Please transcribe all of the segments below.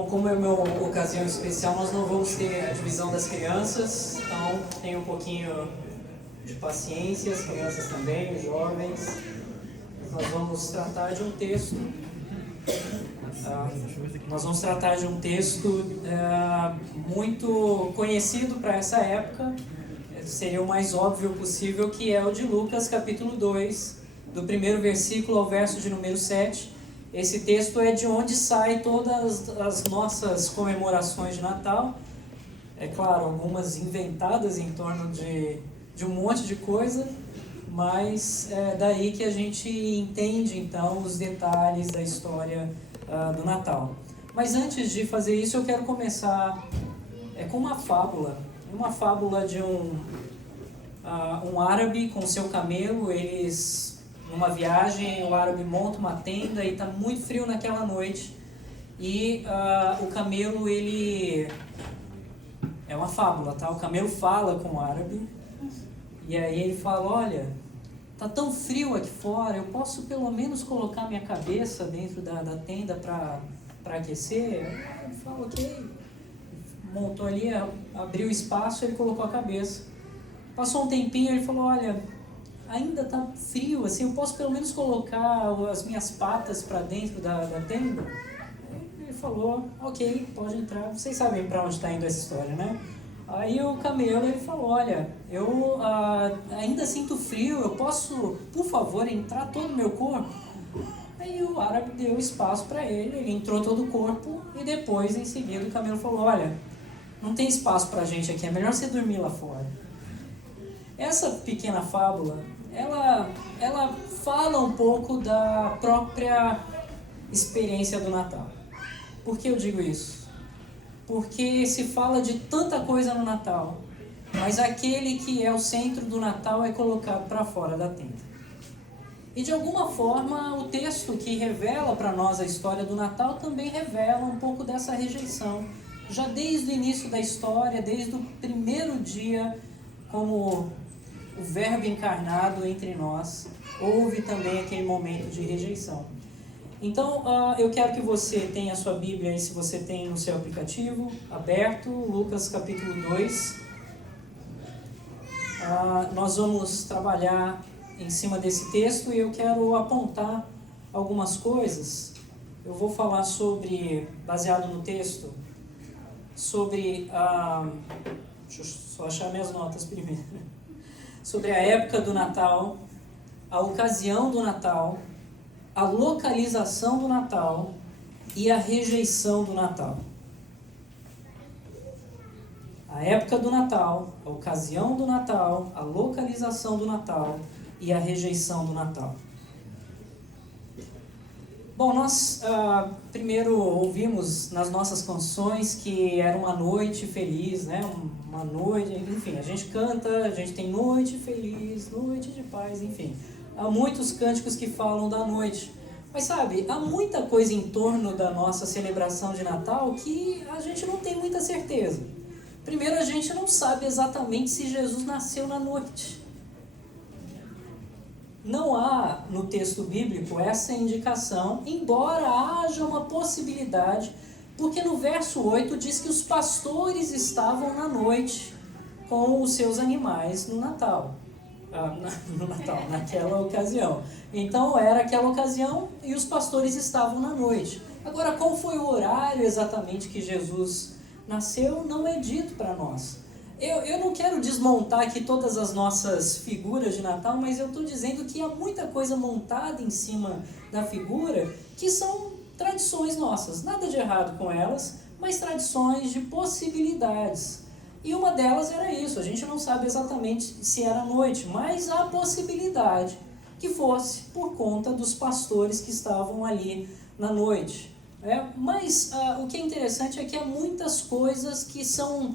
Bom, como é uma ocasião especial, nós não vamos ter a divisão das crianças, então tenha um pouquinho de paciência, as crianças também, os jovens. Nós vamos tratar de um texto. Muito conhecido para essa época, seria o mais óbvio possível, que é o de Lucas capítulo 2, do primeiro versículo ao verso de número 7. Esse texto é de onde saem todas as nossas comemorações de Natal. É claro, algumas inventadas em torno de um monte de coisa, mas é daí que a gente entende então os detalhes da história do Natal. Mas antes de fazer isso, eu quero começar com uma fábula de um árabe com seu camelo. Eles, numa viagem, o árabe monta uma tenda e está muito frio naquela noite, e o camelo, ele... É uma fábula, tá? O camelo fala com o árabe, e aí ele fala: olha, tá tão frio aqui fora, eu posso pelo menos colocar minha cabeça dentro da tenda para aquecer? Ele fala: ok. Montou ali, abriu espaço, ele colocou a cabeça. Passou um tempinho, ele falou: olha, ainda tá frio, assim, eu posso pelo menos colocar as minhas patas para dentro da tenda? Ele falou: ok, pode entrar. Vocês sabem para onde está indo essa história, né? Aí o camelo, ele falou: olha, eu ainda sinto frio, eu posso, por favor, entrar todo o meu corpo? Aí o árabe deu espaço para ele entrou todo o corpo, e depois, em seguida, o camelo falou: olha, não tem espaço para a gente aqui, é melhor você dormir lá fora. Essa pequena fábula, ela fala um pouco da própria experiência do Natal. Por que eu digo isso? Porque se fala de tanta coisa no Natal, mas aquele que é o centro do Natal é colocado para fora da tenda. E de alguma forma, o texto que revela para nós a história do Natal também revela um pouco dessa rejeição. Já desde o início da história, desde o primeiro dia, como o Verbo encarnado entre nós, houve também aquele momento de rejeição. Então, eu quero que você tenha a sua Bíblia aí, se você tem no seu aplicativo, aberto, Lucas capítulo 2. Nós vamos trabalhar em cima desse texto e eu quero apontar algumas coisas. Eu vou falar sobre, baseado no texto, sobre deixa eu só achar minhas notas primeiro. Sobre a época do Natal, a ocasião do Natal, a localização do Natal e a rejeição do Natal. A época do Natal, a ocasião do Natal, a localização do Natal e a rejeição do Natal. Bom, nós primeiro ouvimos nas nossas canções que era uma noite feliz, né? Uma noite, enfim, a gente canta, a gente tem noite feliz, noite de paz, enfim. Há muitos cânticos que falam da noite. Mas sabe, há muita coisa em torno da nossa celebração de Natal que a gente não tem muita certeza. Primeiro, a gente não sabe exatamente se Jesus nasceu na noite. Não há no texto bíblico essa indicação, embora haja uma possibilidade, porque no verso 8 diz que os pastores estavam na noite com os seus animais no Natal. Naquela ocasião. Então era aquela ocasião e os pastores estavam na noite. Agora, qual foi o horário exatamente que Jesus nasceu, não é dito para nós. Eu não quero desmontar aqui todas as nossas figuras de Natal, mas eu estou dizendo que há muita coisa montada em cima da figura que são tradições nossas. Nada de errado com elas, mas tradições de possibilidades. E uma delas era isso, a gente não sabe exatamente se era noite, mas há possibilidade que fosse por conta dos pastores que estavam ali na noite. Mas o que é interessante é que há muitas coisas que são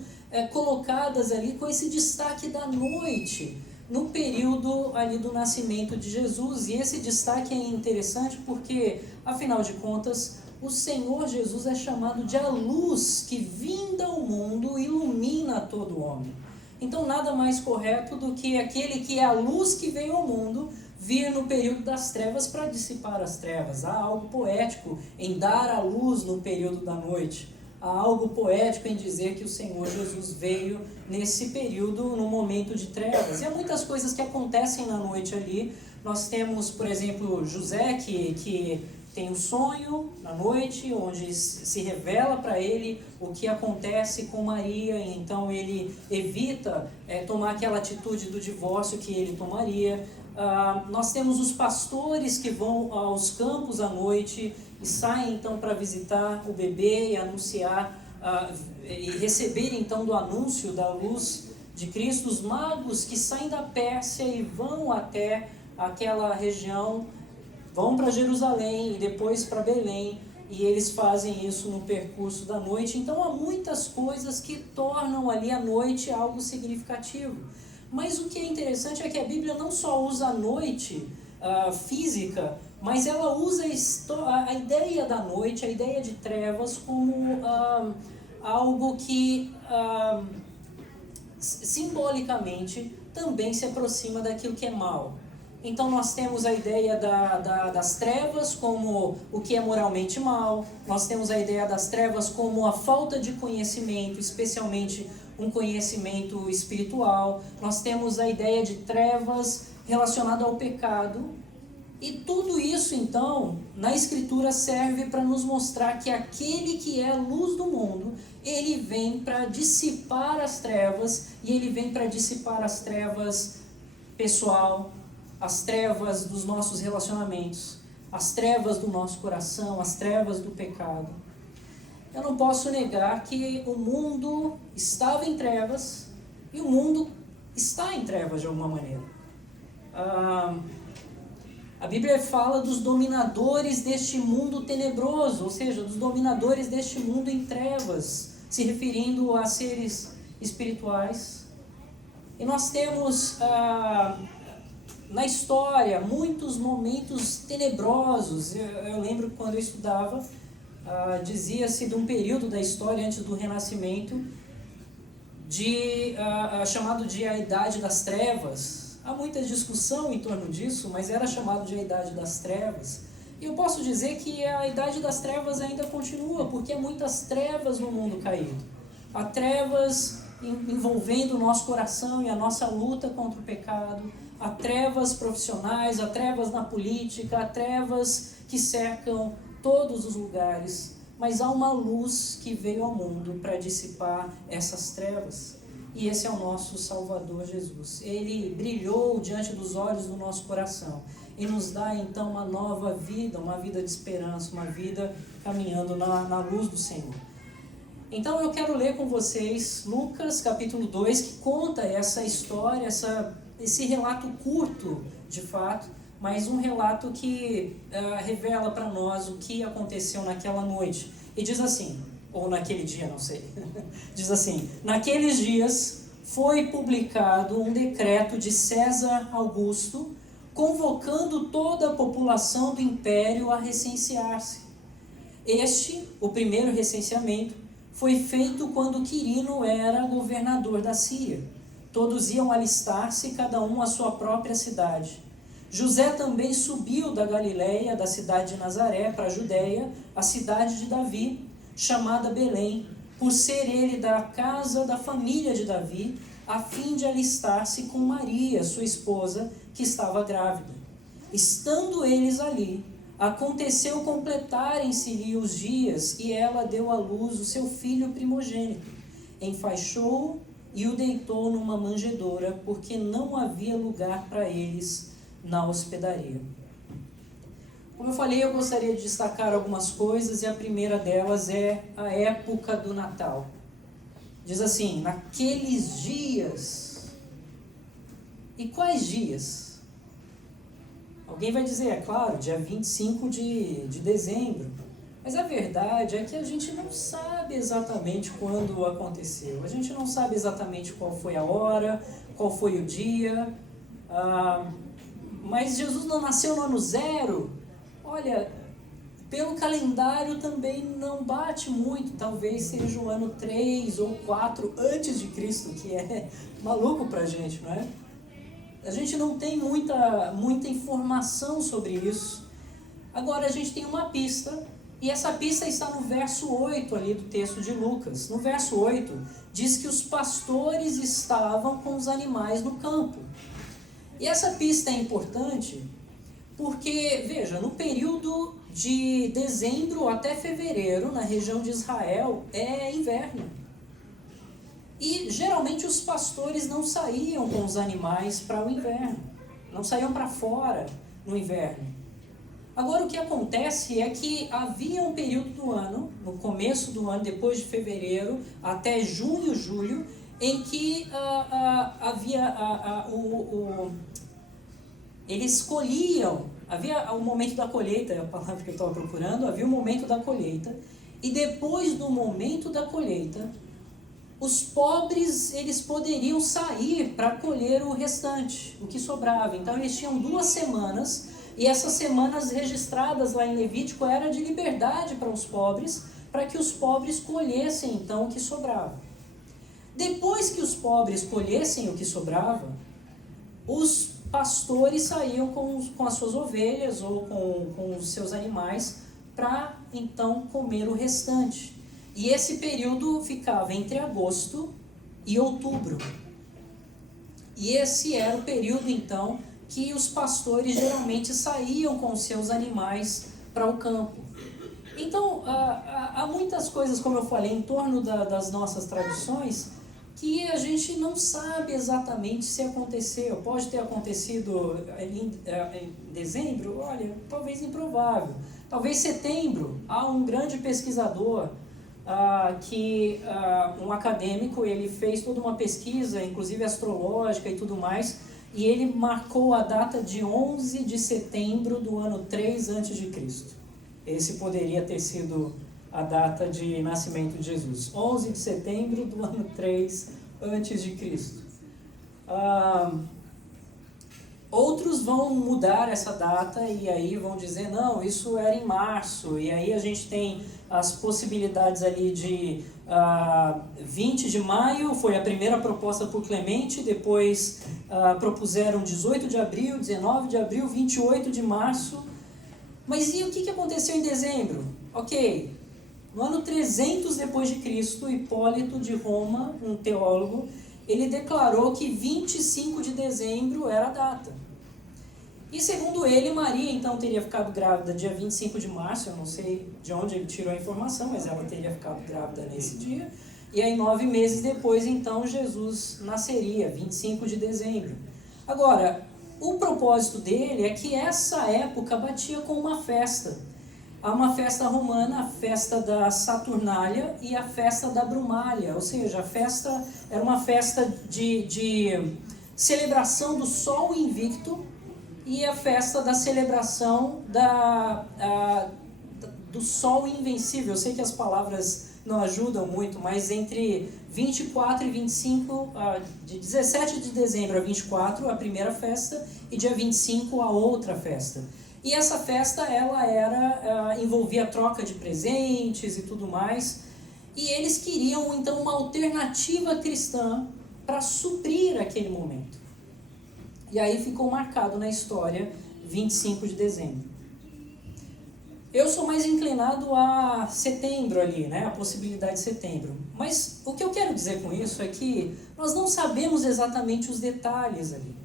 colocadas ali com esse destaque da noite, no período ali do nascimento de Jesus. E esse destaque é interessante porque, afinal de contas, o Senhor Jesus é chamado de a luz que vinda ao mundo ilumina todo homem. Então nada mais correto do que aquele que é a luz que veio ao mundo vir no período das trevas para dissipar as trevas. Há algo poético em dar a luz no período da noite. há algo poético em dizer que o Senhor Jesus veio nesse período, num momento de trevas. E há muitas coisas que acontecem na noite ali. Nós temos, por exemplo, José, que tem um sonho na noite, onde se revela para ele o que acontece com Maria, e então ele evita tomar aquela atitude do divórcio que ele tomaria. Nós temos os pastores que vão aos campos à noite e saem então para visitar o bebê e anunciar, e receber então do anúncio da luz de Cristo. Os magos que saem da Pérsia e vão até aquela região, vão para Jerusalém e depois para Belém, e eles fazem isso no percurso da noite. Então há muitas coisas que tornam ali a noite algo significativo. Mas o que é interessante é que a Bíblia não só usa a noite física, mas ela usa a ideia da noite, a ideia de trevas, como algo que simbolicamente também se aproxima daquilo que é mal. Então nós temos a ideia das trevas como o que é moralmente mal, nós temos a ideia das trevas como a falta de conhecimento, especialmente um conhecimento espiritual, nós temos a ideia de trevas relacionada ao pecado, e tudo isso então na Escritura serve para nos mostrar que aquele que é a luz do mundo, ele vem para dissipar as trevas, e ele vem para dissipar as trevas pessoal, as trevas dos nossos relacionamentos, as trevas do nosso coração, as trevas do pecado. Eu não posso negar que o mundo estava em trevas e o mundo está em trevas de alguma maneira. A Bíblia fala dos dominadores deste mundo tenebroso, ou seja, dos dominadores deste mundo em trevas, se referindo a seres espirituais. E nós temos na história muitos momentos tenebrosos. Eu lembro que quando eu estudava, dizia-se de um período da história antes do Renascimento, chamado de a Idade das Trevas. Há muita discussão em torno disso, mas era chamado de a Idade das Trevas. E eu posso dizer que a Idade das Trevas ainda continua, porque há muitas trevas no mundo caído. Há trevas envolvendo o nosso coração e a nossa luta contra o pecado. Há trevas profissionais, há trevas na política, há trevas que cercam todos os lugares. Mas há uma luz que veio ao mundo para dissipar essas trevas. E esse é o nosso Salvador Jesus. Ele brilhou diante dos olhos do nosso coração e nos dá então uma nova vida, uma vida de esperança, uma vida caminhando na luz do Senhor. Então eu quero ler com vocês Lucas capítulo 2, que conta essa história, esse relato curto de fato, mas um relato que revela para nós o que aconteceu naquela noite. E diz assim, ou naquele dia, não sei. Diz assim: naqueles dias foi publicado um decreto de César Augusto, convocando toda a população do império a recensear-se. O primeiro recenseamento, foi feito quando Quirino era governador da Síria. Todos iam alistar-se, cada um à sua própria cidade. José também subiu da Galiléia, da cidade de Nazaré, para a Judéia, a cidade de Davi, chamada Belém, por ser ele da casa da família de Davi, a fim de alistar-se com Maria, sua esposa, que estava grávida. Estando eles ali, aconteceu completarem-se-lhe os dias, e ela deu à luz o seu filho primogênito. Enfaixou-o e o deitou numa manjedoura, porque não havia lugar para eles na hospedaria. Como eu falei, eu gostaria de destacar algumas coisas, e a primeira delas é a época do Natal. Diz assim: naqueles dias. E quais dias? Alguém vai dizer, é claro, dia 25 de dezembro. Mas a verdade é que a gente não sabe exatamente quando aconteceu. A gente não sabe exatamente qual foi a hora, qual foi o dia. Mas Jesus não nasceu no ano 0. Olha, pelo calendário também não bate muito. Talvez seja o ano 3 ou 4 antes de Cristo, que é maluco pra gente, não é? A gente não tem muita informação sobre isso. Agora a gente tem uma pista, E essa pista está no verso 8 ali do texto de Lucas. No verso 8, diz que os pastores estavam com os animais no campo. E essa pista é importante porque, veja, no período de dezembro até fevereiro, na região de Israel, é inverno. E geralmente os pastores não saíam com os animais para o inverno, não saíam para fora no inverno. Agora o que acontece é que havia um período do ano, no começo do ano, depois de fevereiro, até junho, julho, em que eles colhiam, havia o momento da colheita, é a palavra que eu estava procurando, havia o momento da colheita, e depois do momento da colheita, os pobres, eles poderiam sair para colher o restante, o que sobrava. Então eles tinham 2 semanas, e essas semanas registradas lá em Levítico era de liberdade para os pobres, para que os pobres colhessem então o que sobrava. Depois que os pobres colhessem o que sobrava, os pastores saíam com as suas ovelhas ou com os seus animais para então comer o restante. E esse período ficava entre agosto e outubro. E esse era o período então que os pastores geralmente saíam com os seus animais para o campo. Então, há muitas coisas, como eu falei, em torno das nossas tradições, que a gente não sabe exatamente se aconteceu. Pode ter acontecido em dezembro? Olha, talvez improvável. Talvez setembro. Há um grande pesquisador, um acadêmico, ele fez toda uma pesquisa, inclusive astrológica e tudo mais, e ele marcou a data de 11 de setembro do ano 3 a.C. Esse poderia ter sido a data de nascimento de Jesus. 11 de setembro do ano 3 a.C. Outros vão mudar essa data e aí vão dizer, não, isso era em março. E aí a gente tem as possibilidades ali de 20 de maio, foi a primeira proposta por Clemente, depois propuseram 18 de abril, 19 de abril, 28 de março. Mas e o que aconteceu em dezembro? Ok, no ano 300 depois de Cristo, Hipólito de Roma, um teólogo, ele declarou que 25 de dezembro era a data. E segundo ele, Maria então teria ficado grávida dia 25 de março, eu não sei de onde ele tirou a informação, mas ela teria ficado grávida nesse dia. E aí 9 meses depois, então, Jesus nasceria, 25 de dezembro. Agora, o propósito dele é que essa época batia com uma festa. Há uma festa romana, a festa da Saturnália e a festa da Brumália, ou seja, a festa era uma festa de celebração do Sol Invicto e a festa da celebração do Sol Invencível. Eu sei que as palavras não ajudam muito, mas entre 24 e 25, de 17 de dezembro a 24, a primeira festa, e dia 25, a outra festa. E essa festa, ela envolvia a troca de presentes e tudo mais. E eles queriam, então, uma alternativa cristã para suprir aquele momento. E aí ficou marcado na história 25 de dezembro. Eu sou mais inclinado a setembro ali, né? A possibilidade de setembro. Mas o que eu quero dizer com isso é que nós não sabemos exatamente os detalhes ali.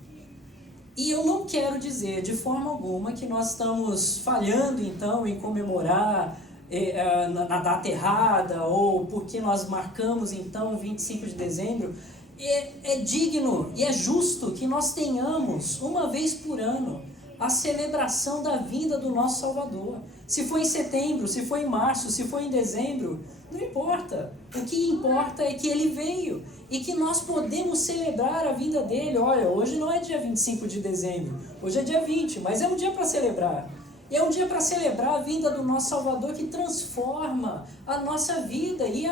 E eu não quero dizer de forma alguma que nós estamos falhando então em comemorar na data errada, ou porque nós marcamos então 25 de dezembro. É digno e é justo que nós tenhamos uma vez por ano a celebração da vinda do nosso Salvador. Se foi em setembro, se foi em março, se foi em dezembro, não importa. O que importa é que ele veio e que nós podemos celebrar a vinda dele. Olha, hoje não é dia 25 de dezembro, hoje é dia 20, mas é um dia para celebrar. E é um dia para celebrar a vinda do nosso Salvador que transforma a nossa vida. E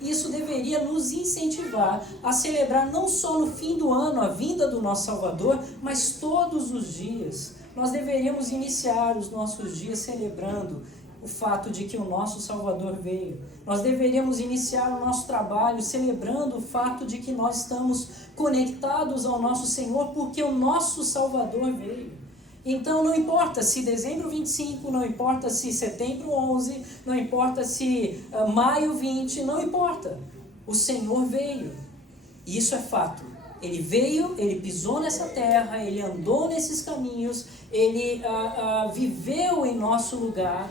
isso deveria nos incentivar a celebrar não só no fim do ano a vinda do nosso Salvador, mas todos os dias. Nós deveríamos iniciar os nossos dias celebrando o fato de que o nosso Salvador veio. Nós deveríamos iniciar o nosso trabalho celebrando o fato de que nós estamos conectados ao nosso Senhor porque o nosso Salvador veio. Então não importa se dezembro 25, não importa se setembro 11, não importa se maio 20, não importa. O Senhor veio. E isso é fato. Ele veio, ele pisou nessa terra, ele andou nesses caminhos, ele viveu em nosso lugar.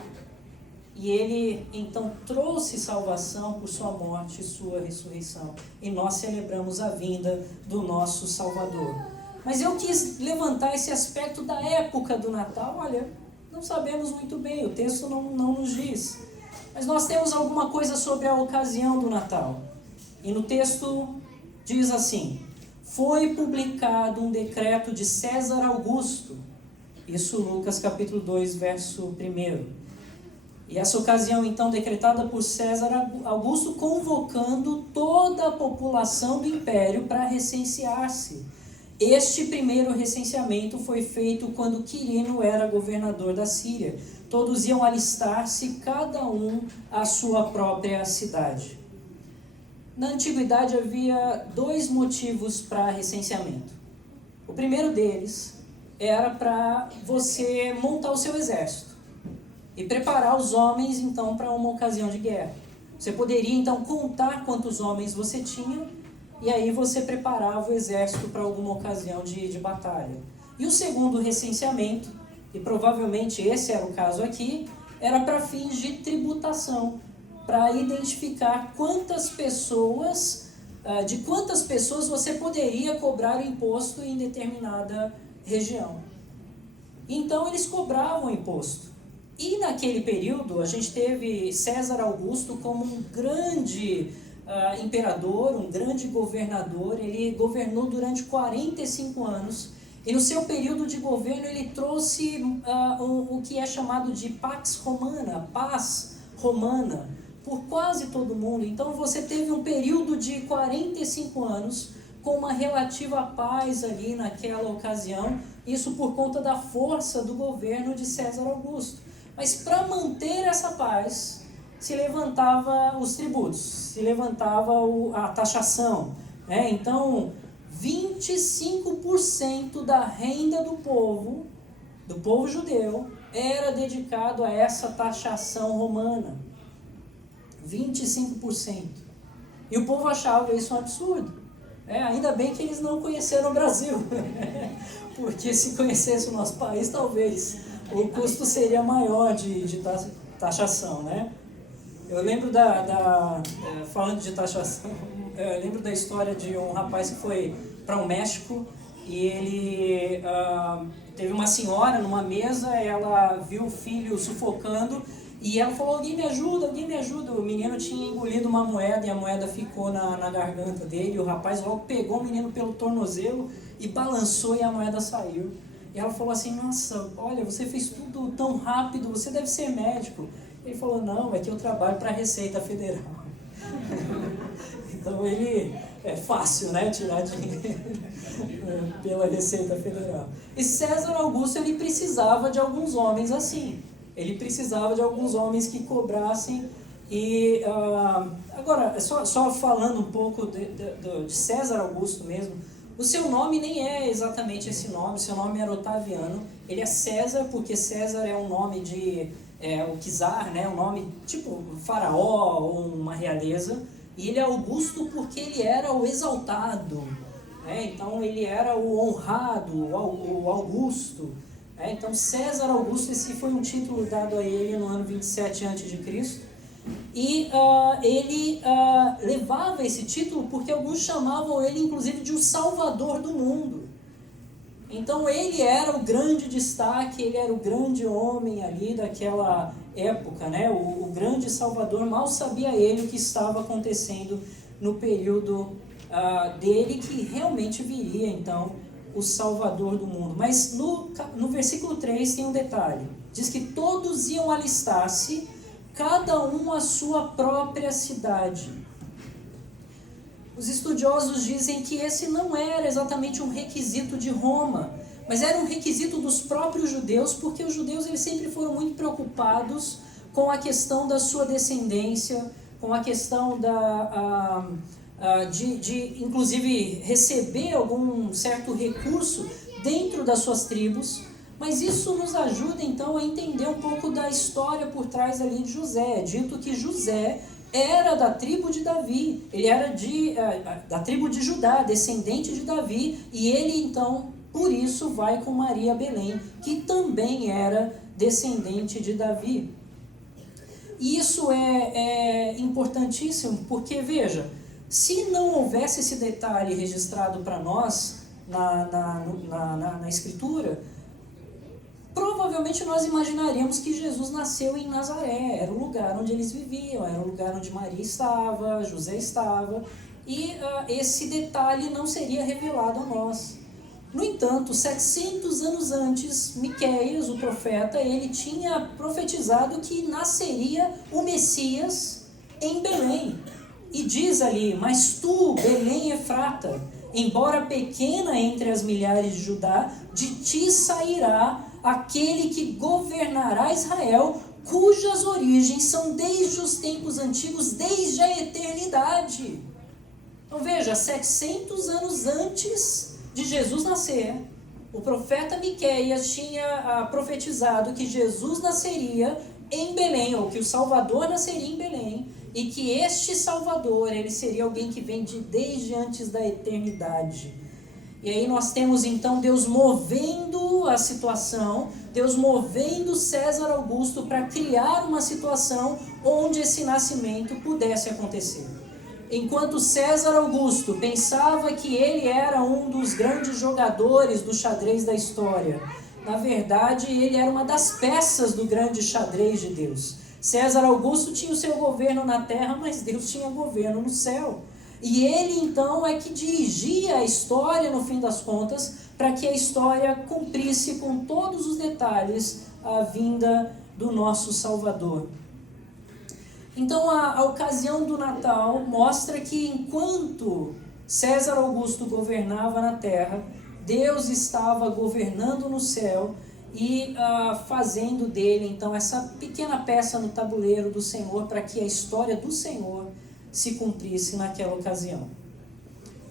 E ele então trouxe salvação por sua morte e sua ressurreição. E nós celebramos a vinda do nosso Salvador. Mas eu quis levantar esse aspecto da época do Natal. Olha, não sabemos muito bem, o texto não nos diz. Mas nós temos alguma coisa sobre a ocasião do Natal. E no texto diz assim: foi publicado um decreto de César Augusto. Isso Lucas capítulo 2, verso 1. E essa ocasião, então, decretada por César Augusto, convocando toda a população do império para recensear-se. Este primeiro recenseamento foi feito quando Quirino era governador da Síria. Todos iam alistar-se, cada um à sua própria cidade. Na antiguidade havia 2 motivos para recenseamento. O primeiro deles era para você montar o seu exército e preparar os homens, então, para uma ocasião de guerra. Você poderia, então, contar quantos homens você tinha, e aí você preparava o exército para alguma ocasião de batalha. E o segundo recenseamento, e provavelmente esse era o caso aqui, era para fins de tributação, para identificar de quantas pessoas você poderia cobrar o imposto em determinada região. Então, eles cobravam imposto. E naquele período, a gente teve César Augusto como um grande imperador, um grande governador. Ele governou durante 45 anos. E no seu período de governo, ele trouxe o que é chamado de Pax Romana, paz romana, por quase todo mundo. Então, você teve um período de 45 anos com uma relativa paz ali naquela ocasião. Isso por conta da força do governo de César Augusto. Mas para manter essa paz, se levantava os tributos, se levantava a taxação. Então, 25% da renda do povo judeu, era dedicado a essa taxação romana. 25%. E o povo achava isso um absurdo. Ainda bem que eles não conheceram o Brasil. Porque se conhecesse o nosso país, talvez o custo seria maior de taxação, né? Eu lembro falando de taxação, eu lembro da história de um rapaz que foi para o México e ele teve uma senhora numa mesa, ela viu o filho sufocando e ela falou: alguém me ajuda, alguém me ajuda. O menino tinha engolido uma moeda e a moeda ficou na garganta dele. O rapaz logo pegou o menino pelo tornozelo e balançou e a moeda saiu. E ela falou assim: nossa, olha, você fez tudo tão rápido, você deve ser médico. Ele falou: não, é que eu trabalho para a Receita Federal. Então é fácil, né, tirar dinheiro pela Receita Federal. E César Augusto, ele precisava de alguns homens assim. Ele precisava de alguns homens que cobrassem. E agora, só falando um pouco de César Augusto mesmo, o seu nome nem é exatamente esse nome, seu nome era Otaviano. Ele é César porque César é um nome de o czar, né? Um nome tipo faraó ou uma realeza. E ele é Augusto porque ele era o exaltado, né? Então ele era o honrado, o Augusto. Então César Augusto, esse foi um título dado a ele no ano 27 a.C. E ele levava esse título porque alguns chamavam ele inclusive de o Salvador do mundo. Então ele era o grande destaque, ele era o grande homem ali daquela época, né? O grande Salvador. Mal sabia ele o que estava acontecendo no período dele, que realmente viria então o Salvador do mundo. Mas no versículo 3 tem um detalhe. Diz que todos iam alistar-se, cada um à sua própria cidade. Os estudiosos dizem que esse não era exatamente um requisito de Roma, mas era um requisito dos próprios judeus, porque os judeus eles sempre foram muito preocupados com a questão da sua descendência, com a questão de inclusive receber algum certo recurso dentro das suas tribos, Mas isso nos ajuda então a entender um pouco da história por trás ali de José. É dito que José era da tribo de Davi, ele era da tribo de Judá, descendente de Davi, e ele então, por isso, vai com Maria a Belém, que também era descendente de Davi. E isso é importantíssimo, porque veja, se não houvesse esse detalhe registrado para nós na Escritura, provavelmente nós imaginaríamos que Jesus nasceu em Nazaré, era o lugar onde eles viviam, era o lugar onde Maria estava, José estava, e esse detalhe não seria revelado a nós. No entanto, 700 anos antes, Miqueias, o profeta, ele tinha profetizado que nasceria o Messias em Belém. E diz ali, mas tu, Belém Efrata, embora pequena entre as milhares de Judá, de ti sairá aquele que governará Israel, cujas origens são desde os tempos antigos, desde a eternidade. Então veja, 700 anos antes de Jesus nascer, o profeta Miqueias tinha profetizado que Jesus nasceria em Belém, ou que o Salvador nasceria em Belém, e que este Salvador, ele seria alguém que vem desde antes da eternidade. E aí nós temos então Deus movendo a situação, Deus movendo César Augusto para criar uma situação onde esse nascimento pudesse acontecer. Enquanto César Augusto pensava que ele era um dos grandes jogadores do xadrez da história, na verdade ele era uma das peças do grande xadrez de Deus. César Augusto tinha o seu governo na terra, mas Deus tinha governo no céu. E ele então é que dirigia a história no fim das contas, para que a história cumprisse com todos os detalhes a vinda do nosso Salvador. Então a ocasião do Natal mostra que enquanto César Augusto governava na terra, Deus estava governando no céu e fazendo dele então essa pequena peça no tabuleiro do Senhor, para que a história do Senhor se cumprisse naquela ocasião.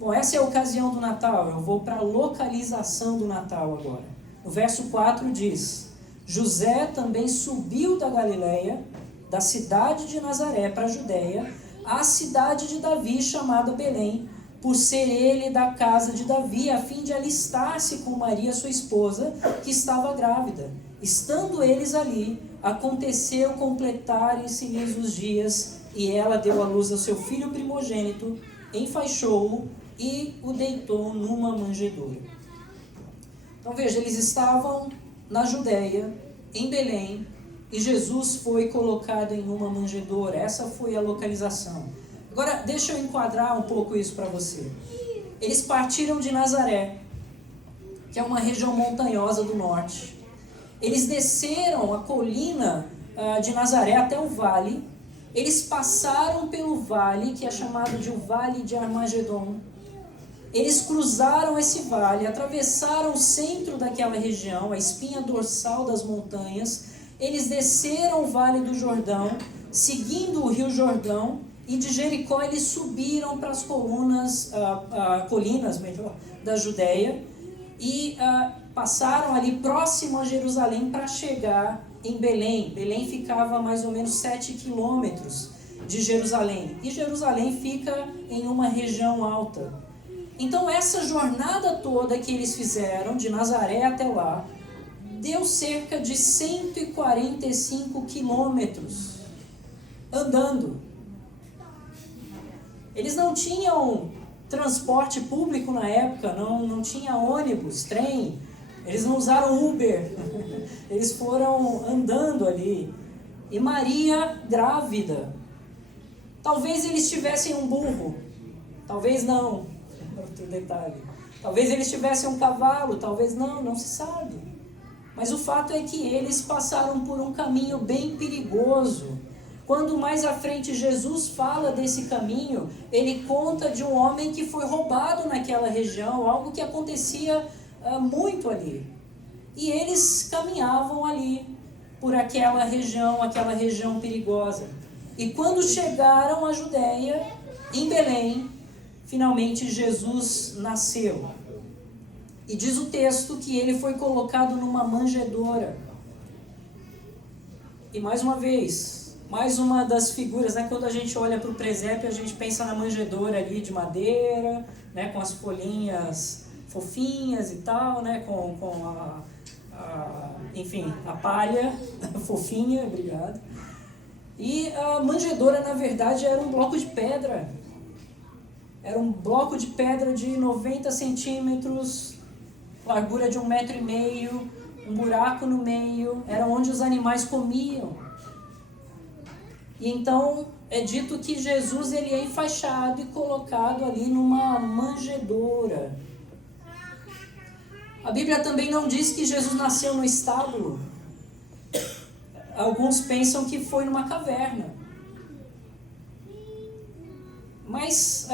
Bom, essa é a ocasião do Natal. Eu vou para a localização do Natal agora. O verso 4 diz: José também subiu da Galileia, da cidade de Nazaré para a Judéia, à cidade de Davi, chamada Belém, por ser ele da casa de Davi, a fim de alistar-se com Maria, sua esposa, que estava grávida. Estando eles ali, aconteceu completarem-se-lhes os dias, e ela deu à luz ao seu filho primogênito, enfaixou-o e o deitou numa manjedoura. Então veja, eles estavam na Judéia, em Belém, e Jesus foi colocado em uma manjedoura. Essa foi a localização. Agora, deixa eu enquadrar um pouco isso para você. Eles partiram de Nazaré, que é uma região montanhosa do norte. Eles desceram a colina de Nazaré até o vale. Eles passaram pelo vale, que é chamado de o Vale de Armagedon. Eles cruzaram esse vale, atravessaram o centro daquela região, a espinha dorsal das montanhas. Eles desceram o Vale do Jordão, seguindo o Rio Jordão, e de Jericó eles subiram para as colinas da Judéia e passaram ali próximo a Jerusalém para chegar em Belém. Belém ficava a mais ou menos 7 quilômetros de Jerusalém, e Jerusalém fica em uma região alta. Então essa jornada toda que eles fizeram, de Nazaré até lá, deu cerca de 145 quilômetros andando. Eles não tinham transporte público na época, não tinha ônibus, trem, eles não usaram Uber, eles foram andando ali. E Maria grávida. Talvez eles tivessem um burro, talvez não, outro detalhe. Talvez eles tivessem um cavalo, talvez não se sabe. Mas o fato é que eles passaram por um caminho bem perigoso. Quando mais à frente Jesus fala desse caminho, ele conta de um homem que foi roubado naquela região, algo que acontecia muito ali. E eles caminhavam ali por aquela região perigosa. E quando chegaram à Judéia, em Belém, finalmente Jesus nasceu. E diz o texto que ele foi colocado numa manjedoura. E mais uma vez, mais uma das figuras, né? Quando a gente olha para o presépio, a gente pensa na manjedoura ali de madeira, né? Com as folhinhas fofinhas e tal, né? Com enfim, a palha fofinha, obrigado. E a manjedoura, na verdade, era um bloco de pedra. Era um bloco de pedra de 90 centímetros, largura de 1,5 metro, um buraco no meio, era onde os animais comiam. E então é dito que Jesus ele é enfaixado e colocado ali numa manjedoura. A Bíblia também não diz que Jesus nasceu no estábulo. Alguns pensam que foi numa caverna. Mas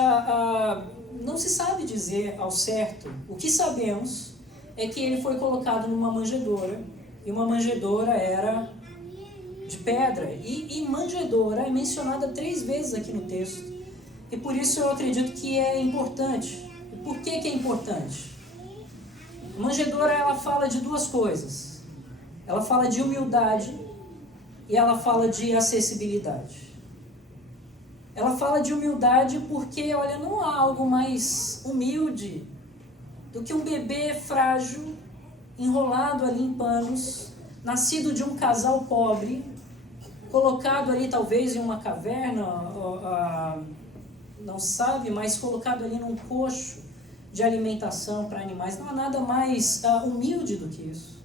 não se sabe dizer ao certo. O que sabemos é que ele foi colocado numa manjedoura, e uma manjedoura era de pedra. E manjedoura é mencionada 3 vezes aqui no texto. E por isso eu acredito que é importante. E por que é importante? A manjedoura ela fala de 2 coisas. Ela fala de humildade e ela fala de acessibilidade. Ela fala de humildade porque, olha, não há algo mais humilde do que um bebê frágil, enrolado ali em panos, nascido de um casal pobre, colocado ali talvez em uma caverna, não sabe, mas colocado ali num coxo de alimentação para animais. Não há nada mais humilde do que isso.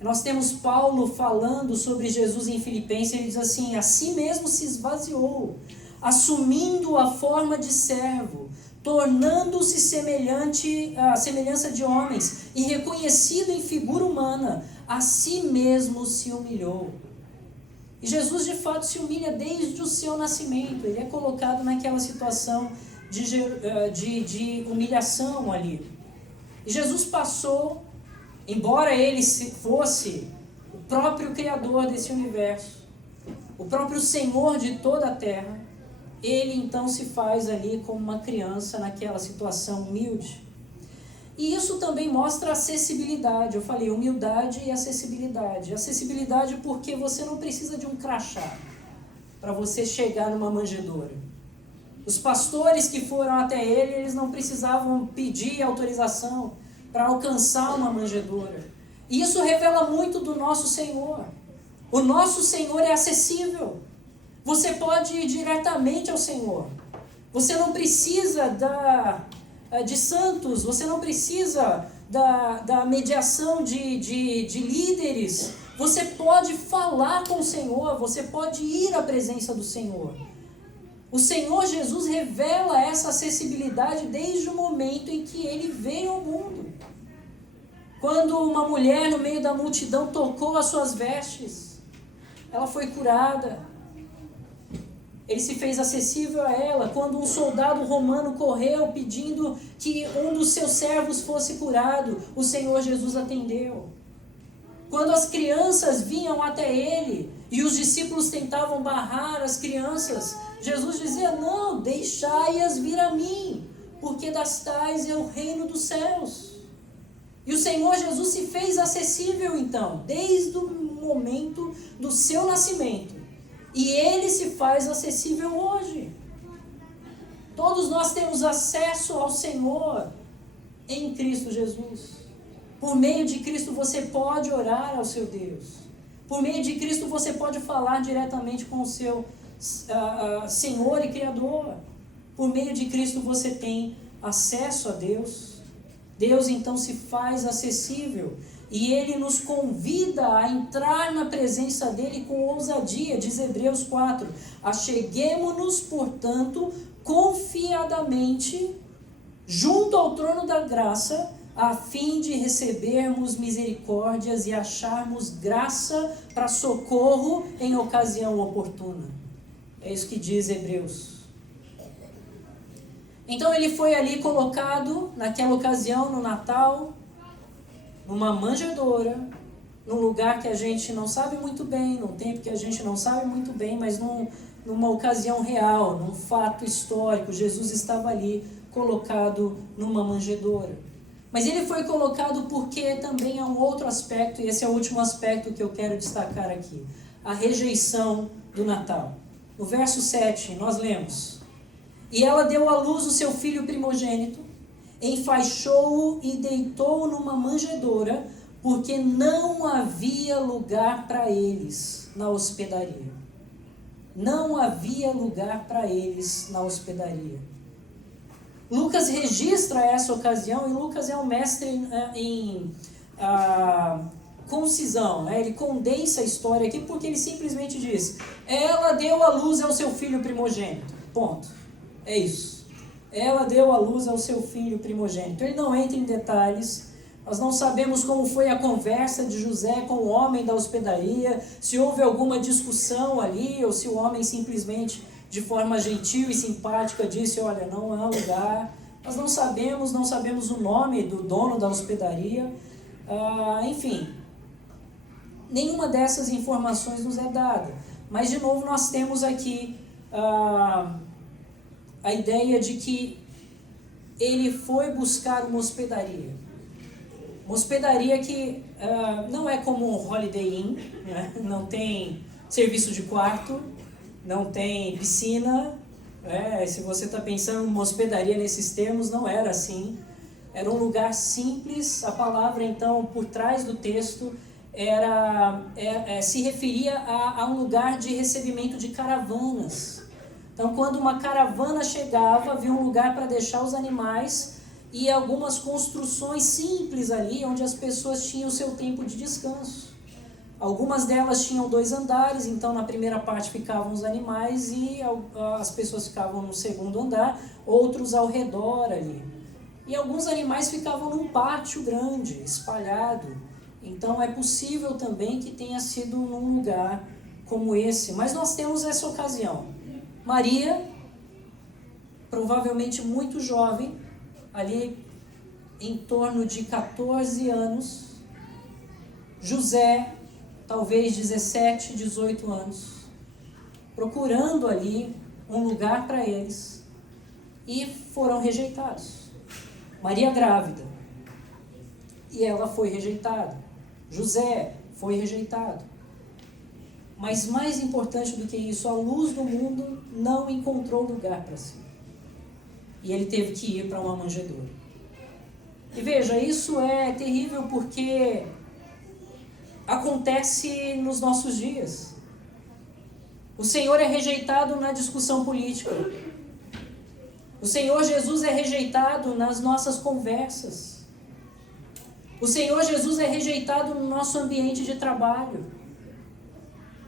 Nós temos Paulo falando sobre Jesus em Filipenses, ele diz assim: a si mesmo se esvaziou, assumindo a forma de servo, tornando-se semelhante à semelhança de homens, e reconhecido em figura humana, a si mesmo se humilhou. E Jesus de fato se humilha desde o seu nascimento, ele é colocado naquela situação de humilhação ali. E Jesus passou, embora ele fosse o próprio Criador desse universo, o próprio Senhor de toda a terra, ele então se faz ali como uma criança naquela situação humilde. E isso também mostra acessibilidade. Eu falei humildade e acessibilidade. Acessibilidade porque você não precisa de um crachá para você chegar numa manjedoura. Os pastores que foram até ele, eles não precisavam pedir autorização para alcançar uma manjedoura. E isso revela muito do nosso Senhor. O nosso Senhor é acessível. Você pode ir diretamente ao Senhor. Você não precisa de santos, você não precisa da mediação de líderes. Você pode falar com o Senhor, você pode ir à presença do Senhor. O Senhor Jesus revela essa acessibilidade desde o momento em que ele veio ao mundo. Quando uma mulher no meio da multidão tocou as suas vestes, ela foi curada. Ele se fez acessível a ela. Quando um soldado romano correu pedindo que um dos seus servos fosse curado, o Senhor Jesus atendeu. Quando as crianças vinham até ele e os discípulos tentavam barrar as crianças, Jesus dizia: não, deixai-as vir a mim, porque das tais é o reino dos céus. E o Senhor Jesus se fez acessível então, desde o momento do seu nascimento. E ele se faz acessível hoje. Todos nós temos acesso ao Senhor em Cristo Jesus. Por meio de Cristo você pode orar ao seu Deus. Por meio de Cristo você pode falar diretamente com o seu Senhor e Criador. Por meio de Cristo você tem acesso a Deus. Deus então se faz acessível. E ele nos convida a entrar na presença dele com ousadia, diz Hebreus 4. Acheguemo-nos, portanto, confiadamente junto ao trono da graça, a fim de recebermos misericórdias e acharmos graça para socorro em ocasião oportuna. É isso que diz Hebreus. Então ele foi ali colocado, naquela ocasião, no Natal, numa manjedoura, num lugar que a gente não sabe muito bem, num tempo que a gente não sabe muito bem, mas numa ocasião real, num fato histórico. Jesus estava ali colocado numa manjedoura. Mas ele foi colocado porque também há um outro aspecto, e esse é o último aspecto que eu quero destacar aqui: a rejeição do Natal. No verso 7, nós lemos: E ela deu à luz o seu filho primogênito, enfaixou-o e deitou-o numa manjedoura, porque não havia lugar para eles na hospedaria. Não havia lugar para eles na hospedaria. Lucas registra essa ocasião, e Lucas é um mestre em concisão, né? Ele condensa a história aqui, porque ele simplesmente diz: ela deu à luz ao seu filho primogênito. Ponto. É isso. Ela deu à luz ao seu filho primogênito. Ele não entra em detalhes. Nós não sabemos como foi a conversa de José com o homem da hospedaria, se houve alguma discussão ali, ou se o homem simplesmente, de forma gentil e simpática, disse: olha, não há lugar. Nós não sabemos o nome do dono da hospedaria. Enfim, nenhuma dessas informações nos é dada. Mas, de novo, nós temos aqui a ideia de que ele foi buscar uma hospedaria. Uma hospedaria que não é como um Holiday Inn, né? Não tem serviço de quarto, não tem piscina. Se você está pensando em uma hospedaria nesses termos, não era assim. Era um lugar simples. A palavra, então, por trás do texto, se referia a um lugar de recebimento de caravanas. Então, quando uma caravana chegava, havia um lugar para deixar os animais e algumas construções simples ali, onde as pessoas tinham o seu tempo de descanso. Algumas delas tinham 2 andares, então na primeira parte ficavam os animais e as pessoas ficavam no segundo andar, outros ao redor ali. E alguns animais ficavam num pátio grande, espalhado. Então é possível também que tenha sido num lugar como esse. Mas nós temos essa ocasião. Maria, provavelmente muito jovem, ali em torno de 14 anos. José, talvez 17, 18 anos, procurando ali um lugar para eles, e foram rejeitados. Maria grávida, e ela foi rejeitada. José foi rejeitado. Mas mais importante do que isso, a luz do mundo não encontrou lugar para si. E ele teve que ir para uma manjedoura. E veja, isso é terrível porque acontece nos nossos dias. O Senhor é rejeitado na discussão política. O Senhor Jesus é rejeitado nas nossas conversas. O Senhor Jesus é rejeitado no nosso ambiente de trabalho.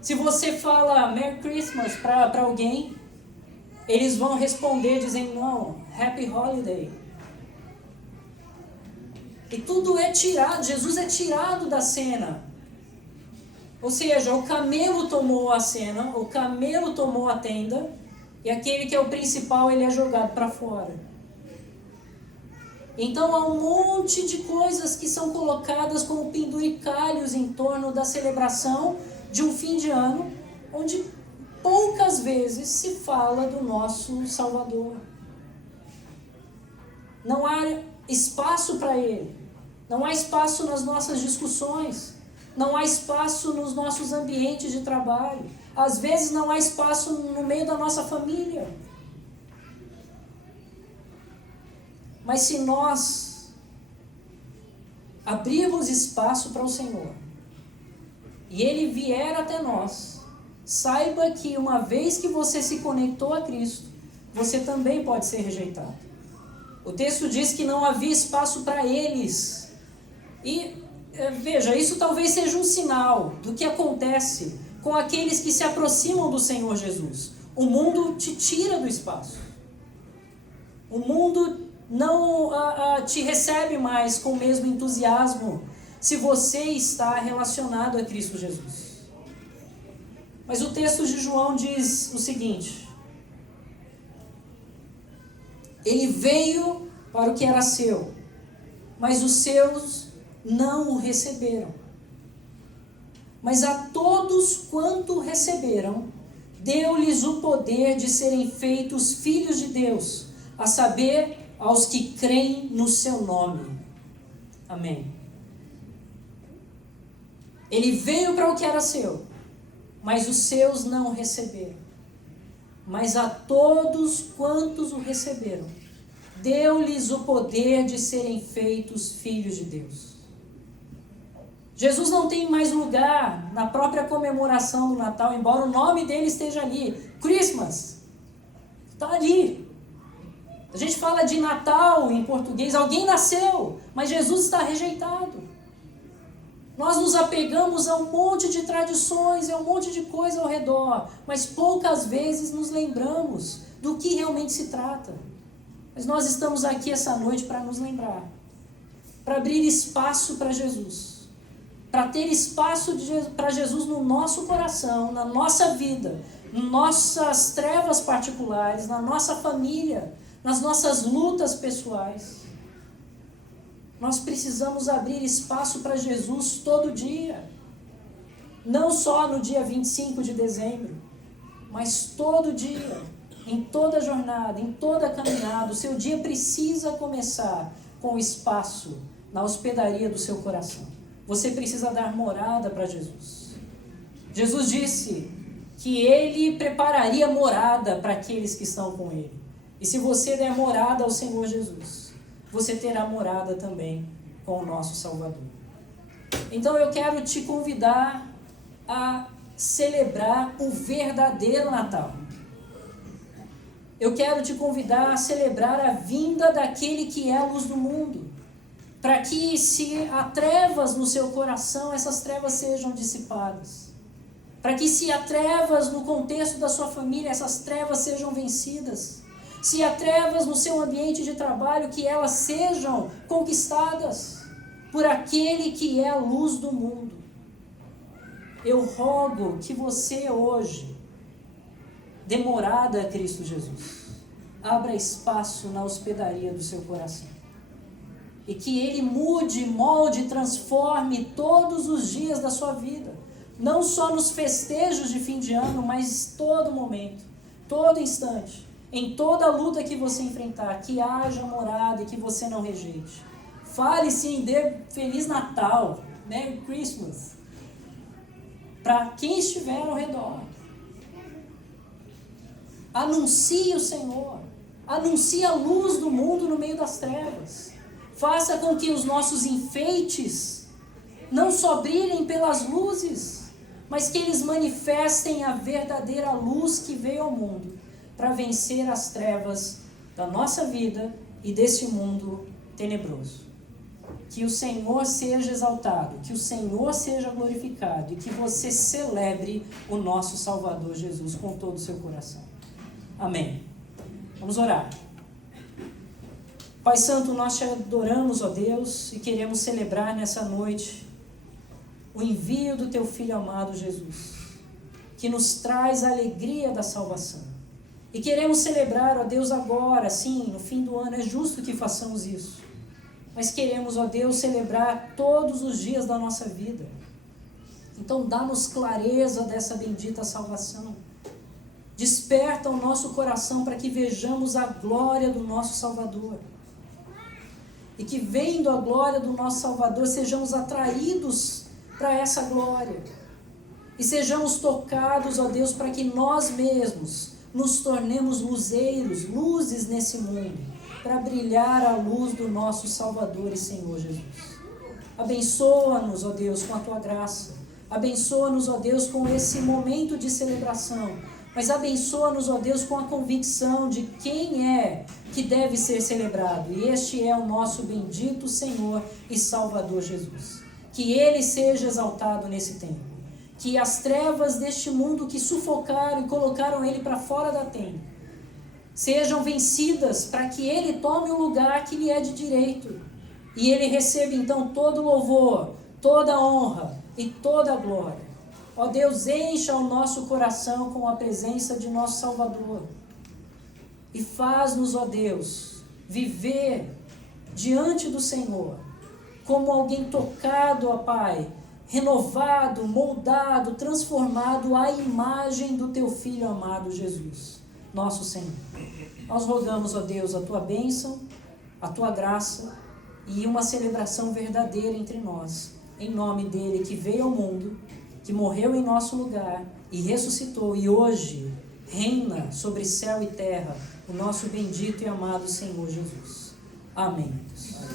Se você fala Merry Christmas para alguém, eles vão responder dizendo: não, Happy Holiday. E tudo é tirado, Jesus é tirado da cena. Ou seja, o camelo tomou a cena, o camelo tomou a tenda, e aquele que é o principal, ele é jogado para fora. Então há um monte de coisas que são colocadas como penduricalhos em torno da celebração de um fim de ano, onde poucas vezes se fala do nosso Salvador. Não há espaço para Ele. Não há espaço nas nossas discussões. Não há espaço nos nossos ambientes de trabalho. Às vezes não há espaço no meio da nossa família. Mas se nós abrirmos espaço para o Senhor, e Ele vier até nós, saiba que uma vez que você se conectou a Cristo, você também pode ser rejeitado. O texto diz que não havia espaço para eles. E veja, isso talvez seja um sinal do que acontece com aqueles que se aproximam do Senhor Jesus. O mundo te tira do espaço. O mundo não te recebe mais com o mesmo entusiasmo se você está relacionado a Cristo Jesus. Mas o texto de João diz o seguinte: Ele veio para o que era seu, mas os seus não o receberam. Mas a todos quanto receberam, deu-lhes o poder de serem feitos filhos de Deus, a saber, aos que creem no seu nome. Amém. Ele veio para o que era seu, mas os seus não o receberam. Mas a todos quantos o receberam, deu-lhes o poder de serem feitos filhos de Deus. Jesus não tem mais lugar na própria comemoração do Natal, embora o nome dele esteja ali. Christmas está ali. A gente fala de Natal em português, alguém nasceu, mas Jesus está rejeitado. Nós nos apegamos a um monte de tradições, a um monte de coisa ao redor, mas poucas vezes nos lembramos do que realmente se trata. Mas nós estamos aqui essa noite para nos lembrar, para abrir espaço para Jesus, para ter espaço para Jesus no nosso coração, na nossa vida, nas nossas trevas particulares, na nossa família, nas nossas lutas pessoais. Nós precisamos abrir espaço para Jesus todo dia. Não só no dia 25 de dezembro, mas todo dia, em toda jornada, em toda caminhada. O seu dia precisa começar com espaço na hospedaria do seu coração. Você precisa dar morada para Jesus. Jesus disse que Ele prepararia morada para aqueles que estão com Ele. E se você der morada ao Senhor Jesus, você terá morada também com o nosso Salvador. Então eu quero te convidar a celebrar o verdadeiro Natal. Eu quero te convidar a celebrar a vinda daquele que é a luz do mundo, para que, se há trevas no seu coração, essas trevas sejam dissipadas. Para que, se há trevas no contexto da sua família, essas trevas sejam vencidas. Se há trevas no seu ambiente de trabalho, que elas sejam conquistadas por aquele que é a luz do mundo. Eu rogo que você hoje dê morada a Cristo Jesus. Abra espaço na hospedaria do seu coração. E que Ele mude, molde, transforme todos os dias da sua vida. Não só nos festejos de fim de ano, mas todo momento, todo instante. Em toda luta que você enfrentar, que haja morada e que você não rejeite. Fale sim, dê Feliz Natal, Merry Christmas, para quem estiver ao redor. Anuncie o Senhor, anuncie a luz do mundo no meio das trevas. Faça com que os nossos enfeites não só brilhem pelas luzes, mas que eles manifestem a verdadeira luz que veio ao mundo, para vencer as trevas da nossa vida e desse mundo tenebroso. Que o Senhor seja exaltado, que o Senhor seja glorificado e que você celebre o nosso Salvador Jesus com todo o seu coração. Amém. Vamos orar. Pai Santo, nós te adoramos, ó Deus, e queremos celebrar nessa noite o envio do teu Filho amado Jesus, que nos traz a alegria da salvação. E queremos celebrar, ó Deus, agora, sim, no fim do ano, é justo que façamos isso. Mas queremos, ó Deus, celebrar todos os dias da nossa vida. Então dá-nos clareza dessa bendita salvação. Desperta o nosso coração para que vejamos a glória do nosso Salvador. E que, vendo a glória do nosso Salvador, sejamos atraídos para essa glória. E sejamos tocados, ó Deus, para que nós mesmos nos tornemos luzeiros, luzes nesse mundo, para brilhar a luz do nosso Salvador e Senhor Jesus. Abençoa-nos, ó Deus, com a tua graça. Abençoa-nos, ó Deus, com esse momento de celebração. Mas abençoa-nos, ó Deus, com a convicção de quem é que deve ser celebrado. E este é o nosso bendito Senhor e Salvador Jesus. Que Ele seja exaltado nesse tempo. Que as trevas deste mundo que sufocaram e colocaram Ele para fora da tenda sejam vencidas, para que Ele tome o lugar que lhe é de direito. E Ele receba então todo louvor, toda honra e toda glória. Ó Deus, encha o nosso coração com a presença de nosso Salvador. E faz-nos, ó Deus, viver diante do Senhor como alguém tocado, ó Pai, renovado, moldado, transformado à imagem do teu Filho amado Jesus, nosso Senhor. Nós rogamos, ó Deus, a tua bênção, a tua graça e uma celebração verdadeira entre nós, em nome dele que veio ao mundo, que morreu em nosso lugar e ressuscitou e hoje reina sobre céu e terra, o nosso bendito e amado Senhor Jesus. Amém.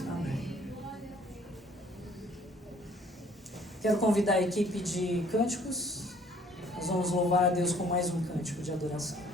Amém. Quero convidar a equipe de cânticos. Nós vamos louvar a Deus com mais um cântico de adoração.